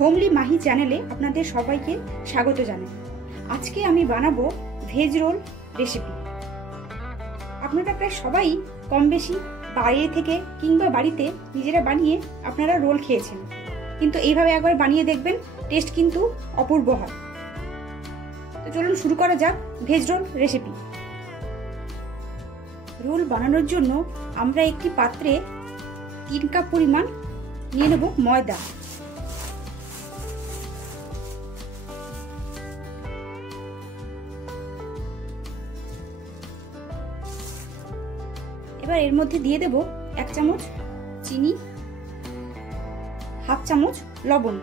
Homely Mahi চ্যানেলে আপনাদের সবাইকে স্বাগত জানাই। আজকে আমি বানাবো ভেজ রোল রেসিপি। আপনারা প্রায় সবাই কম বেশি বাইরে থেকে কিংবা বাড়িতে নিজেরা বানিয়ে আপনারা রোল খেয়েছেন, কিন্তু এইভাবে একবার বানিয়ে দেখবেন, টেস্ট কিন্তু অপূর্ব হয়। তো চলুন শুরু করা যাক ভেজ রোল রেসিপি। রোল বানানোর জন্য আমরা একটি পাত্রে 3 কাপ পরিমাণ নিয়ে নেব ময়দা। এবার এর মধ্যে দিয়ে দেব 1 চামচ চিনি, হাফ চামচ লবণ।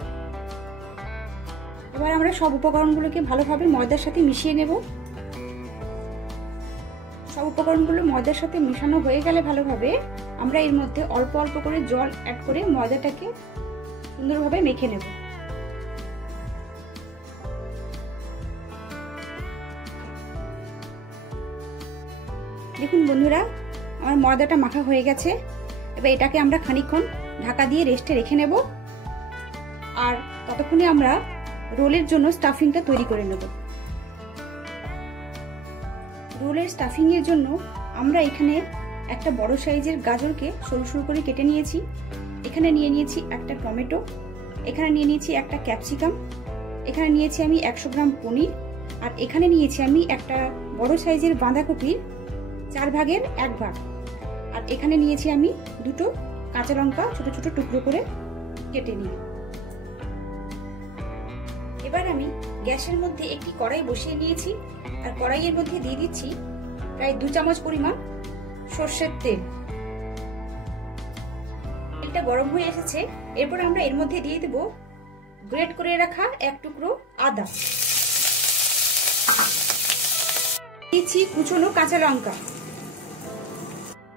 এবার আমরা সব উপকরণগুলোকে ভালোভাবে ময়দার সাথে মিশিয়ে নেব। সব উপকরণগুলো ময়দার সাথে মেশানো হয়ে গেলে ভালোভাবে আমরা এর মধ্যে অল্প অল্প করে জল অ্যাড করে ময়দাটাকে সুন্দরভাবে মেখে নেব। দেখুন বন্ধুরা, আমার ময়দাটা মাখা হয়ে গেছে। এবার এটাকে আমরা খানিকক্ষণ ঢাকা দিয়ে রেস্টে রেখে নেব, আর ততক্ষণে আমরা রোলের জন্য স্টাফিংটা তৈরি করে নেব। রোলের স্টাফিং এর জন্য আমরা এখানে একটা বড় সাইজের গাজরকে সরু সরু করে কেটে নিয়েছি। এখানে নিয়ে নিয়েছি একটা টমেটো, এখানে নিয়ে নিয়েছি একটা ক্যাপসিকাম, এখানে নিয়েছি আমি 100 গ্রাম পনির, আর এখানে নিয়েছি আমি একটা বড় সাইজের বাঁধাকপির 4 ভাগের 1 ভাগ, আর এখানে নিয়েছি আমি 2টো কাঁচা লঙ্কা ছোট ছোট টুকরো করে কেটে নিই। এবার আমি গ্যাসের মধ্যে একটি কড়াই বসিয়ে নিয়েছি, আর কড়াইয়ের মধ্যে দিয়ে দিচ্ছি প্রায় 2 চামচ পরিমাণ সর্ষের তেল। তেলটা গরম হয়ে এসেছে। এরপর আমরা এর মধ্যে দিয়ে দেব গ্রেট করে রাখা 1 টুকরো আদা, দিচ্ছি কুচনো কাঁচা লঙ্কা,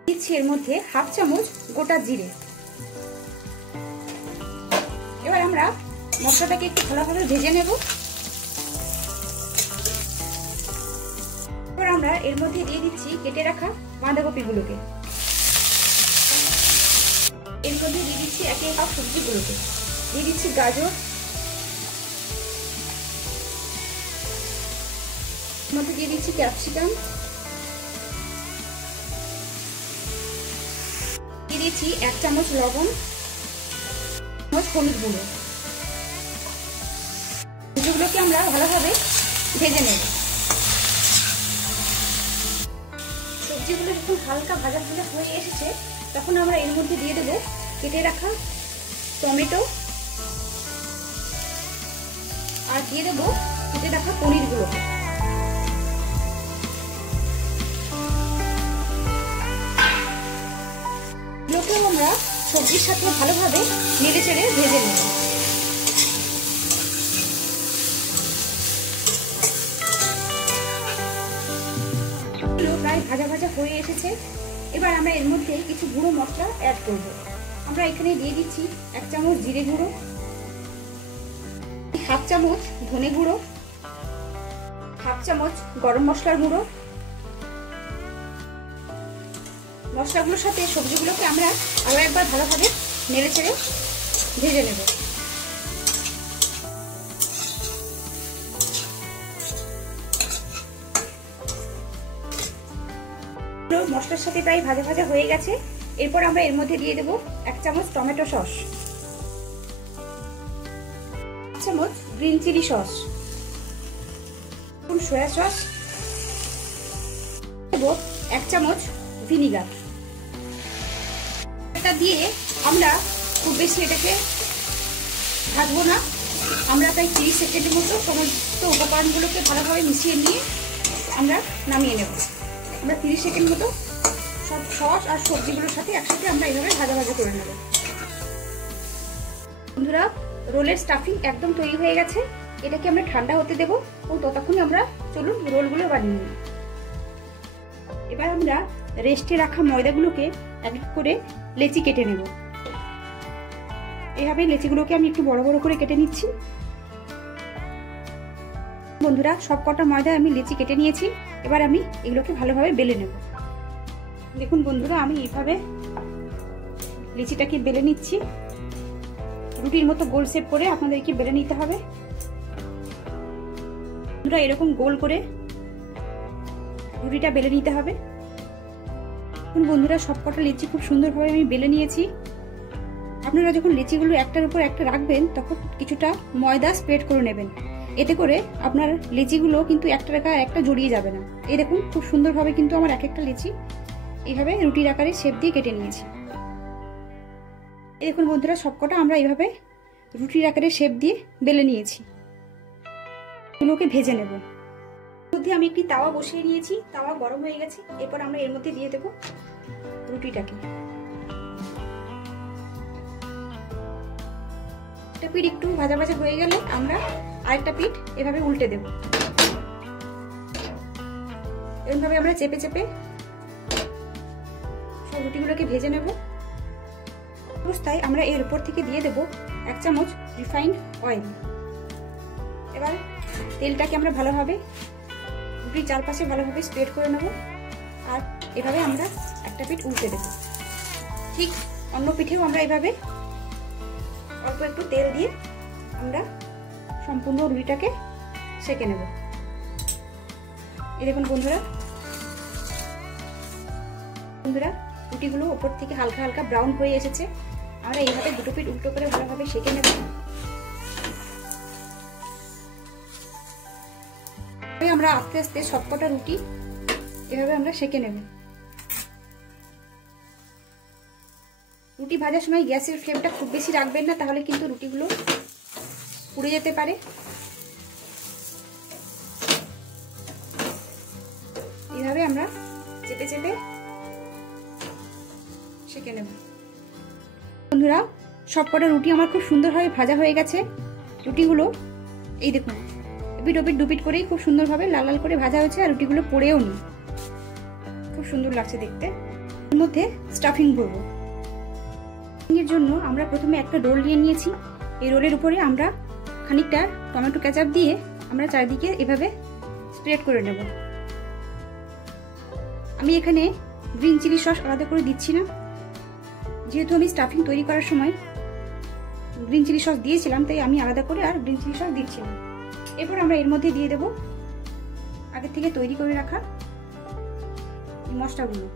দিচ্ছি এর মধ্যে হাফ চামচ গোটা জিরে। এবার আমরা মশলাটাকে একটু ভালোভাবে ভেজে নেব। এবার আমরা এর মধ্যে দিয়ে দিচ্ছি কেটে রাখা বাঁধাকপিগুলোকে, এর মধ্যে দিয়ে দিচ্ছি একে একে সবজিগুলোকে, দিয়ে দিচ্ছি গাজর, এর মধ্যে দিয়ে দিচ্ছি ক্যাপসিকাম, দিয়ে দিচ্ছি 1 চামচ লবণ, হলুদ গুঁড়ো। সবজিগুলোকে আমরা ভালোভাবে ভেজে নেব। সবজিগুলো যখন হালকা ভাজা ভাজা হয়ে এসেছে, তখন আমরা এর মধ্যে দিয়ে দেব কেটে রাখা টমেটো, আর দিয়ে দেব কেটে রাখা পনিরগুলো। এগুলোকেও আমরা সবজির সাথে ভালোভাবে নেড়ে চেড়ে ভেজে নেব। প্রায় ভাজা ভাজা হয়ে এসেছে। এবার আমরা এর মধ্যে কিছু গুঁড়ো মশলা অ্যাড করব। আমরা এখানে দিয়ে দিচ্ছি 1 চামচ জিরে গুঁড়ো, হাফ চামচ ধনে গুঁড়ো, হাফ চামচ গরম মশলার গুঁড়ো। মশলাগুলোর সাথে সবজিগুলোকে আমরা আরো একবার ভালোভাবে নেড়ে চেড়ে ভেজে নেব। মশলার সাথে প্রায় ভাজা ভাজা হয়ে গেছে। এরপর আমরা এর মধ্যে দিয়ে দেব 1 চামচ টমেটো সস, 1 চামচ green chilli sauce, soy sauce, দেব 1 চামচ ভিনিগার। এটা দিয়ে আমরা খুব বেশি এটাকে ভাজবো না, আমরা প্রায় 30 সেকেন্ডের মতো সমস্ত উপকরণগুলোকে ভালোভাবে মিশিয়ে নিয়ে আমরা নামিয়ে নেব। আমরা 30 সেকেন্ড মতো সব সস আর সবজিগুলোর সাথে একসাথে আমরা এইভাবে ভাজা ভাজা করে নেব। বন্ধুরা, রোলের স্টাফিং একদম তৈরি হয়ে গেছে। এটাকে আমরা ঠান্ডা হতে দেব, ও ততক্ষণে আমরা চলুন রোলগুলো বানিয়ে নিই। এবার আমরা রেস্টে রাখা ময়দাগুলোকে এক এক করে লেচি কেটে নেব। এভাবে লেচিগুলোকে আমি একটু বড় বড় করে কেটে নিচ্ছি। বন্ধুরা, সব কটা ময়দা আমি লেচি কেটে নিয়েছি। এবার আমি এগুলোকে ভালোভাবে বেলে নেব। দেখুন বন্ধুরা, আমি এইভাবে লিচিটাকে বেলে নিচ্ছি। রুটির মতো গোল শেপ করে আপনাদেরকে বেলে নিতে হবে। বন্ধুরা এরকম গোল করে রুটিটা বেলে নিতে হবে। এখন বন্ধুরা সবকটা লিচি খুব সুন্দরভাবে আমি বেলে নিয়েছি। আপনারা যখন লিচিগুলো একটার উপর একটা রাখবেন তখন কিছুটা ময়দা স্প্রেড করে নেবেন, এতে করে আপনার লিচিগুলো কিন্তু একটার আকার একটা জড়িয়ে যাবে না। এই দেখুন খুব সুন্দরভাবে কিন্তু আমার এক একটা লিচি এইভাবে রুটির আকারে শেপ দিয়ে কেটে নিয়েছি। এই দেখুন বন্ধুরা সবকটা আমরা এইভাবে রুটির আকারে শেপ দিয়ে বেলে নিয়েছি। এগুলোকে ভেজে নেব। মধ্যে আমি একটি তাওয়া বসিয়ে নিয়েছি, তাওয়া গরম হয়ে গেছে। এরপর আমরা এর মধ্যে দিয়ে দেব রুটিটাকে। একটা পিঠ একটু ভাজা ভাজা হয়ে গেলে আমরা আরেকটা পিঠ এভাবে উল্টে দেব। এরকমভাবে আমরা চেপে চেপে সব রুটিগুলোকে ভেজে নেব। অবস্থায় আমরা এর উপর থেকে দিয়ে দেব 1 চামচ রিফাইন্ড অয়েল। এবার তেলটাকে আমরা ভালোভাবে রুটির চারপাশে ভালোভাবে স্প্রেড করে নেব, আর এভাবে আমরা একটা পিঠ উল্টে দেব। ঠিক অন্য পিঠেও আমরা এভাবে অল্প একটু তেল দিয়ে আমরা সম্পূর্ণ রুটিটাকে সেঁকে নেব। এই দেখুন বন্ধুরা রুটিগুলো উপর থেকে হালকা হালকা ব্রাউন হয়ে এসেছে। আমরা এইভাবে দুটো পিঠ উল্টো করে ভালোভাবে সেঁকে নেব। আমরা আস্তে আস্তে সবকটা রুটি এভাবে আমরা সেঁকে নেব। রুটি ভাজার সময় গ্যাসের ফ্লেমটা খুব বেশি রাখবেন না, তাহলে কিন্তু রুটিগুলো পুড়ে যেতে পারে। এইভাবে আমরা চেপে চেপে সেঁকে নেব। বন্ধুরা সবকটা রুটি আমার খুব সুন্দরভাবে ভাজা হয়ে গেছে। রুটিগুলো এই দেখুন এপিট ওপিট দুপিট করেই খুব সুন্দরভাবে লাল লাল করে ভাজা হয়েছে, আর রুটিগুলো পড়েও নি, খুব সুন্দর লাগছে দেখতে। এর মধ্যে স্টাফিং করব। এর জন্য আমরা প্রথমে একটা রোল নিয়ে নিয়েছি। এই রোলের উপরে আমরা খানিকটা টমেটো কেচাপ দিয়ে আমরা চারিদিকে এভাবে স্প্রেড করে নেব। আমি এখানে গ্রিন চিলি সস আলাদা করে দিচ্ছি না, যেহেতু আমি স্টাফিং তৈরি করার সময় গ্রিন চিলি সস দিয়েছিলাম, তাই আমি আলাদা করে আর গ্রিন চিলি সস দিচ্ছি না। এরপর আমরা এর মধ্যে দিয়ে দেব আগে থেকে তৈরি করে রাখা মশলাগুলো।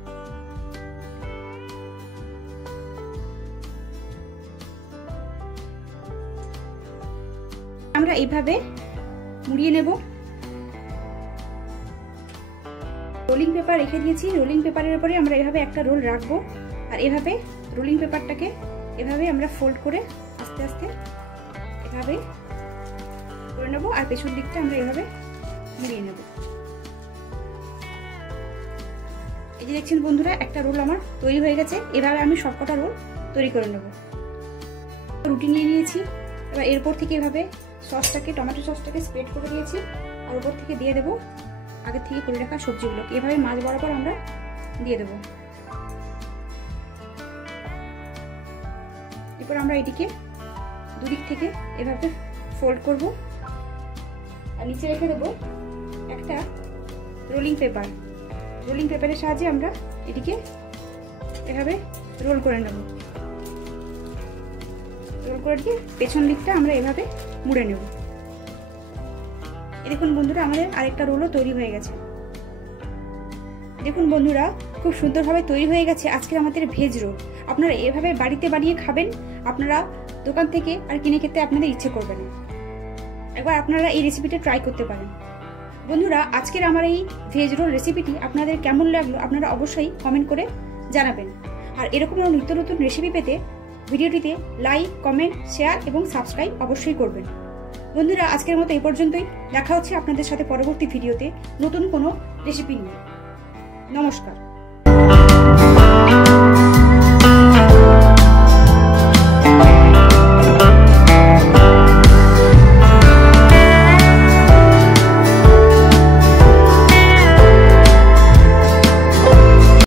আমরা এইভাবে মুড়িয়ে নেব। রোলিং পেপার রেখে দিয়েছি, রোলিং পেপারের উপরে আমরা এভাবে একটা রোল রাখবো, আর এভাবে রোলিং পেপারটাকে এভাবে আমরা ফোল্ড করে আস্তে আস্তে এভাবে করে নেব, আর পেছন দিকটা আমরা এভাবে মুড়িয়ে নেব। এই যে দেখছেন বন্ধুরা একটা রোল আমার তৈরি হয়ে গেছে। এভাবে আমি সবকটা রোল তৈরি করে নেব। রুটি নিয়ে নিয়েছি, এবার এরপর থেকে এভাবে সসটাকে টমেটো সসটাকে স্প্রেড করে দিয়েছি, আর উপর থেকে দিয়ে দেবো আগে থেকে করে রাখা সবজিগুলোকে। এভাবে মাছ বরাবর আমরা দিয়ে দেবো। এরপর আমরা এটিকে দুদিক থেকে এভাবে ফোল্ড করব, আর নিচে রেখে দেবো একটা রোলিং পেপার। রোলিং পেপারের সাহায্যে আমরা এটিকে এভাবে রোল করে নেব। রোল করে দিয়ে পেছন দিকটা আমরা এভাবে মুড়ে নেব। দেখুন বন্ধুরা আমাদের আরেকটা রোলও তৈরি হয়ে গেছে। দেখুন বন্ধুরা খুব সুন্দরভাবে তৈরি হয়ে গেছে আজকের আমাদের ভেজ রোল। আপনারা এভাবে বাড়িতে বানিয়ে খাবেন, আপনারা দোকান থেকে আর কিনে খেতে আপনাদের ইচ্ছে করবে না। একবার আপনারা এই রেসিপিটা ট্রাই করতে পারেন। বন্ধুরা আজকের আমার এই ভেজ রোল রেসিপিটি আপনাদের কেমন লাগলো আপনারা অবশ্যই কমেন্ট করে জানাবেন। আর এরকম নিত্য নতুন রেসিপি পেতে ভিডিওটিতে লাইক, কমেন্ট, শেয়ার এবং সাবস্ক্রাইব অবশ্যই করবেন। বন্ধুরা আজকের মতো এই পর্যন্তই। দেখা হচ্ছে আপনাদের সাথে পরবর্তী ভিডিওতে নতুন কোনো রেসিপি নিয়ে। নমস্কার।